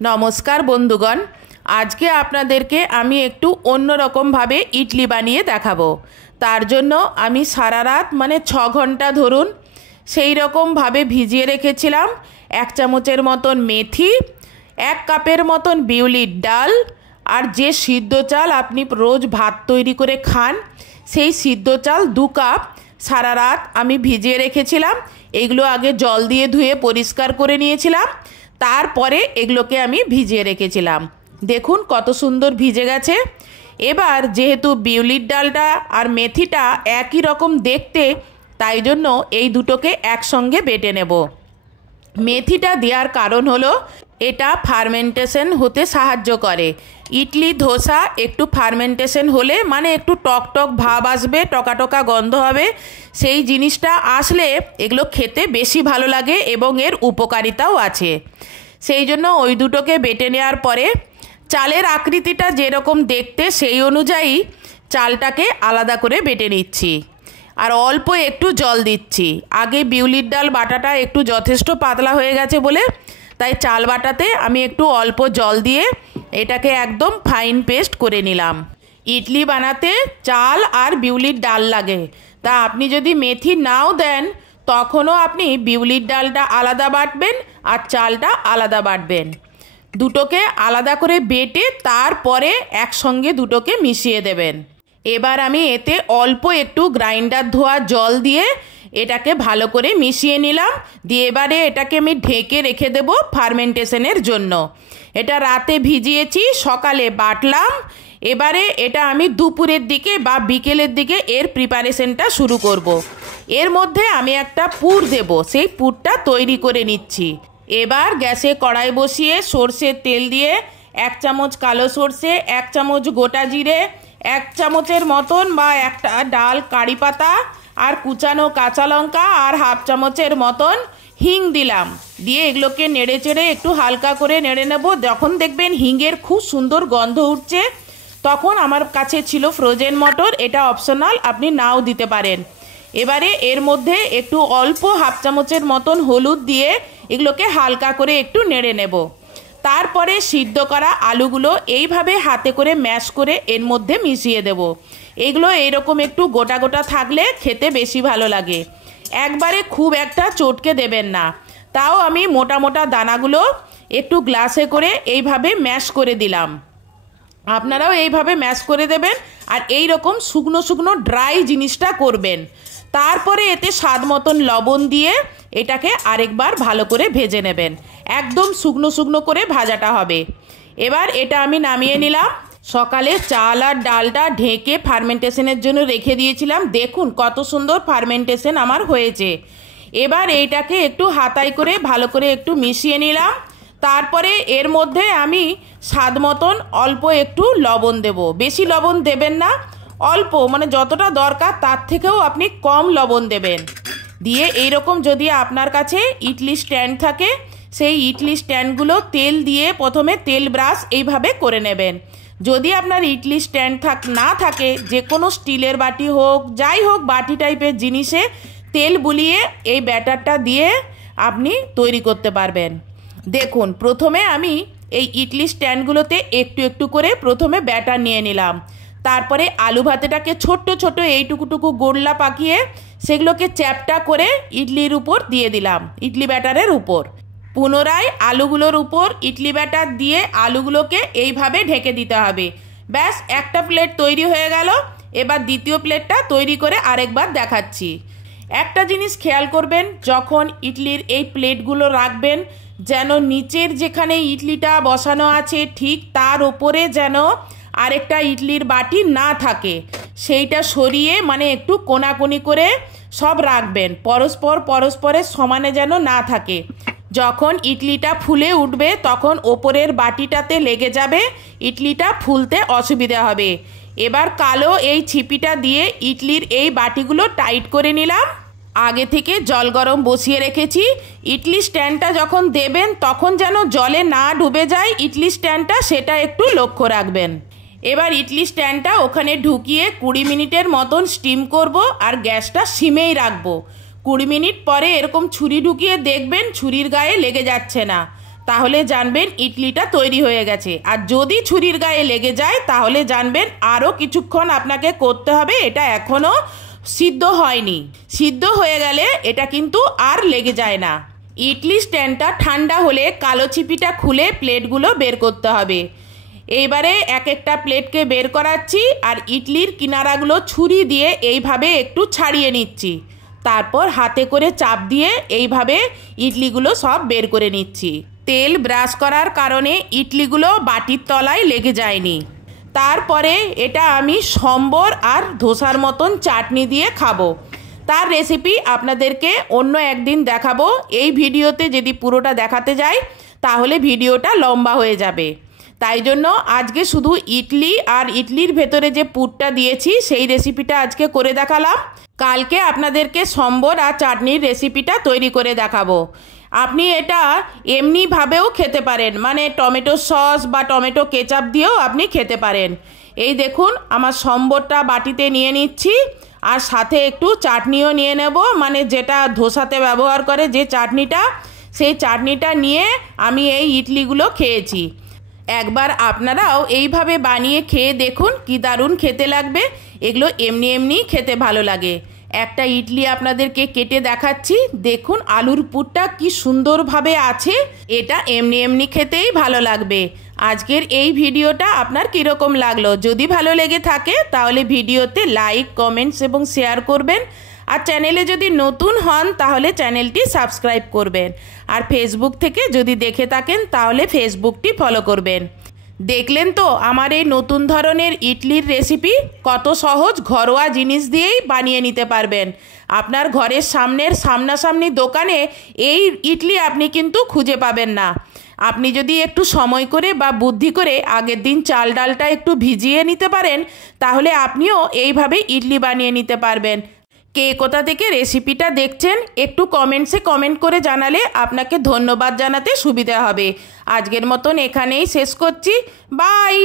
নমস্কার বন্ধুগণ, আজকে আপনাদেরকে আমি একটু অন্যরকমভাবে ইডলি বানিয়ে দেখাবো। তার জন্য আমি সারা রাত 6 ঘন্টা ধরুন সেই রকমভাবে ভিজিয়ে রেখেছিলাম 1 চামচের মতন মেথি, 1 কাপের মতন বিউলির ডাল, আর যে সিদ্ধ চাল আপনি রোজ ভাত তৈরি করে খান সেই সিদ্ধ চাল 2 কাপ সারা রাত আমি ভিজিয়ে রেখেছিলাম। এগুলো আগে জল দিয়ে ধুয়ে পরিষ্কার করে নিয়েছিলাম, তারপরে এগুলোকে আমি ভিজিয়ে রেখেছিলাম। দেখুন কত সুন্দর ভিজে গেছে। এবার যেহেতু বিউলির ডালটা আর মেথিটা একই রকম দেখতে, তাই জন্য এই দুটোকে একসঙ্গে বেটে নেব। মেথিটা দেওয়ার কারণ হলো এটা ফার্মেন্টেশন হতে সাহায্য করে। ইডলি ধোসা একটু ফার্মেন্টেশন হলে একটু টক টক ভাব আসবে, টকা টকা গন্ধ হবে। সেই জিনিসটা আসলে এগুলো খেতে বেশি ভালো লাগে এবং এর উপকারিতাও আছে। সেই জন্য ওই দুটোকে বেটে নেওয়ার পরে চালের আকৃতিটা যেরকম দেখতে সেই অনুযায়ী চালটাকে আলাদা করে বেটে নিচ্ছি আর অল্প একটু জল দিচ্ছি। আগে বিউলির ডাল বাটাটা একটু যথেষ্ট পাতলা হয়ে গেছে বলে তাই চাল বাটাতে আমি একটু অল্প জল দিয়ে এটাকে একদম ফাইন পেস্ট করে নিলাম। ইডলি বানাতে চাল আর বিউলির ডাল লাগে, তা আপনি যদি মেথি নাও দেন তখনও আপনি বিউলির ডালটা আলাদা বাটবেন আর চালটা আলাদা বাটবেন। দুটোকে আলাদা করে বেটে তারপরে একসঙ্গে দুটোকে মিশিয়ে দেবেন। এবার আমি এতে অল্প একটু গ্রাইন্ডার ধোয়া জল দিয়ে এটাকে ভালো করে মিশিয়ে নিলাম। দিয়ে এবারে এটাকে আমি ঢেকে রেখে দেব ফার্মেন্টেশনের জন্য। এটা রাতে ভিজিয়েছি, সকালে বাটলাম। এবারে এটা আমি দুপুরের দিকে বা বিকেলের দিকে এর প্রিপারেশনটা শুরু করব। এর মধ্যে আমি একটা পুর দেব, সেই পুরটা তৈরি করে নিচ্ছি। এবার গ্যাসে কড়াই বসিয়ে সর্ষের তেল দিয়ে 1 চামচ কালো সর্ষে, 1 চামচ গোটা জিরে, 1 চামচের মতন বা একটা ডাল কারি পাতা আর কুচানো কাঁচা লঙ্কা আর 1/2 চামচের মতন হিং দিলাম। দিয়ে এগুলোকে নেড়ে চেড়ে একটু হালকা করে নেড়ে নেব। যখন দেখবেন হিংয়ের খুব সুন্দর গন্ধ উঠছে তখন আমার কাছে ছিল ফ্রোজেন মটর, এটা অপশনাল, আপনি নাও দিতে পারেন। এবারে এর মধ্যে একটু অল্প 1/2 চামচের মতন হলুদ দিয়ে এগুলোকে হালকা করে একটু নেড়ে নেব। তারপরে সিদ্ধ করা আলুগুলো এইভাবে হাতে করে ম্যাশ করে এর মধ্যে মিশিয়ে দেব। এগুলো এইরকম একটু গোটা গোটা থাকলে খেতে বেশি ভালো লাগে। একবারে খুব একটা চটকে দেবেন না। তাও আমি মোটা মোটা দানাগুলো একটু গ্লাসে করে এইভাবে ম্যাশ করে দিলাম। আপনারাও এইভাবে ম্যাশ করে দেবেন আর এই রকম শুকনো শুকনো ড্রাই জিনিসটা করবেন। তারপরে এতে স্বাদ মতন লবণ দিয়ে এটাকে আরেকবার ভালো করে ভেজে নেবেন। একদম শুকনো শুকনো করে ভাজাটা হবে। এবার এটা আমি নামিয়ে নিলাম। সকালে চাল আর ডালটা ঢেকে ফার্মেন্টেশনের জন্য রেখে দিয়েছিলাম। দেখুন কত সুন্দর ফার্মেন্টেশন আমার হয়েছে। এবার এইটাকে একটু হাতায় করে ভালো করে একটু মিশিয়ে নিলাম। তারপরে এর মধ্যে আমি স্বাদ মতন অল্প একটু লবণ দেব। বেশি লবণ দেবেন না, অল্প যতটা দরকার তার থেকেও আপনি কম লবণ দেবেন। দিয়ে এইরকম যদি আপনার কাছে ইডলি স্ট্যান্ড থাকে সেই ইডলি স্ট্যান্ডগুলো তেল দিয়ে প্রথমে তেল ব্রাশ এইভাবে করে নেবেন। যদি আপনার ইডলি স্ট্যান্ড না থাকে, যে কোনো স্টিলের বাটি হোক, যাই হোক বাটি টাইপের জিনিসে তেল বুলিয়ে এই ব্যাটারটা দিয়ে আপনি তৈরি করতে পারবেন। দেখুন প্রথমে আমি এই ইডলি স্ট্যান্ডগুলোতে একটু একটু করে প্রথমে ব্যাটার নিয়ে নিলাম। তারপরে আলু ভাতেটাকে ছোট্ট ছোট এইটুকুটুকু গোল্লা পাকিয়ে সেগুলোকে চ্যাপটা করে ইডলির উপর দিয়ে দিলাম, ইডলি ব্যাটারের উপর। পুনরায় আলুগুলোর উপর ইডলি ব্যাটার দিয়ে আলুগুলোকে এইভাবে ঢেকে দিতে হবে। ব্যাস, একটা প্লেট তৈরি হয়ে গেল। এবার দ্বিতীয় প্লেটটা তৈরি করে আরেকবার দেখাচ্ছি। একটা জিনিস খেয়াল করবেন, যখন ইডলির এই প্লেটগুলো রাখবেন যেন নিচের যেখানে ইডলিটা বসানো আছে ঠিক তার ওপরে যেন আরেকটা ইডলির বাটি না থাকে। সেইটা সরিয়ে একটু কোনাকুনি করে সব রাখবেন, পরস্পরের সমানে যেন না থাকে। যখন ইডলিটা ফুলে উঠবে তখন ওপরের বাটিটাতে লেগে যাবে, ইডলিটা ফুলতে অসুবিধা হবে। এবার কালো এই ছিপিটা দিয়ে ইডলির এই বাটিগুলো টাইট করে নিলাম। আগে থেকে জল গরম বসিয়ে রেখেছি। ইডলি স্ট্যান্ডটা যখন দেবেন তখন যেন জলে না ডুবে যায় ইডলি স্ট্যান্ডটা, সেটা একটু লক্ষ্য রাখবেন। এবার ইডলি স্ট্যান্ডটা ওখানে ঢুকিয়ে 20 মিনিটের মতন স্টিম করব আর গ্যাসটা সিমেই রাখবো। 20 মিনিট পরে এরকম ছুরি ঢুকিয়ে দেখবেন ছুরির গায়ে লেগে যাচ্ছে না, তাহলে জানবেন ইডলিটা তৈরি হয়ে গেছে। আর যদি ছুরির গায়ে লেগে যায় তাহলে জানবেন আরও কিছুক্ষণ আপনাকে করতে হবে, এটা এখনও সিদ্ধ হয়নি। সিদ্ধ হয়ে গেলে এটা কিন্তু আর লেগে যায় না। ইডলি স্ট্যান্ডটা ঠান্ডা হলে কালো ছিপিটা খুলে প্লেটগুলো বের করতে হবে। এইবারে এক একটা প্লেটকে বের করাচ্ছি আর ইডলির কিনারাগুলো ছুরি দিয়ে এইভাবে একটু ছাড়িয়ে নিচ্ছি। তারপর হাতে করে চাপ দিয়ে এইভাবে ইডলিগুলো সব বের করে নিচ্ছি। তেল ব্রাশ করার কারণে ইডলিগুলো বাটির তলায় লেগে যায়নি। তারপরে এটা আমি সম্বর আর ধোসার মতন চাটনি দিয়ে খাবো। তার রেসিপি আপনাদেরকে অন্য একদিন দেখাবো। এই ভিডিওতে যদি পুরোটা দেখাতে যাই তাহলে ভিডিওটা লম্বা হয়ে যাবে। তাই জন্য আজকে শুধু ইডলি আর ইডলির ভেতরে যে পুরটা দিয়েছি সেই রেসিপিটা আজকে করে দেখালাম। কালকে আপনাদেরকে সম্বর আর চাটনির রেসিপিটা তৈরি করে দেখাবো। আপনি এটা এমনিভাবেও খেতে পারেন, মানে টমেটো সস বা টমেটো কেচাপ দিয়েও আপনি খেতে পারেন। এই দেখুন আমার সম্বরটা বাটিতে নিয়ে নিচ্ছি আর সাথে একটু চাটনিও নিয়ে নেব, মানে যেটা ধোসাতে ব্যবহার করে যে চাটনিটা, সেই চাটনিটা নিয়ে আমি এই ইডলিগুলো খেয়েছি। একবার আপনারাও এইভাবে বানিয়ে খেয়ে দেখুন কি দারুণ খেতে লাগবে। এগুলো এমনি এমনি খেতে ভালো লাগে। একটা ইডলি আপনাদেরকে কেটে দেখাচ্ছি, দেখুন আলুর পুরটা কি সুন্দরভাবে আছে। এটা এমনি এমনি খেতেই ভালো লাগবে। আজকের এই ভিডিওটা আপনার কীরকম লাগলো? যদি ভালো লেগে থাকে তাহলে ভিডিওতে লাইক, কমেন্টস এবং শেয়ার করবেন। আর চ্যানেলে যদি নতুন হন তাহলে চ্যানেলটি সাবস্ক্রাইব করবেন। আর ফেসবুক থেকে যদি দেখে থাকেন তাহলে ফেসবুকটি ফলো করবেন। দেখলেন তো আমার এই নতুন ধরনের ইডলির রেসিপি, কত সহজ ঘরোয়া জিনিস দিয়েই বানিয়ে নিতে পারবেন। আপনার ঘরের সামনাসামনি দোকানে এই ইডলি আপনি কিন্তু খুঁজে পাবেন না। আপনি যদি একটু সময় করে বা বুদ্ধি করে আগের দিন চাল ডালটা একটু ভিজিয়ে নিতে পারেন তাহলে আপনিও এইভাবে ইডলি বানিয়ে নিতে পারবেন। কে কোথা থেকে রেসিপিটা দেখছেন একটু কমেন্টসে কমেন্ট করে জানালে আপনাকে ধন্যবাদ জানাতে সুবিধা হবে। আজকের মতন এখানেই শেষ করছি। বাই।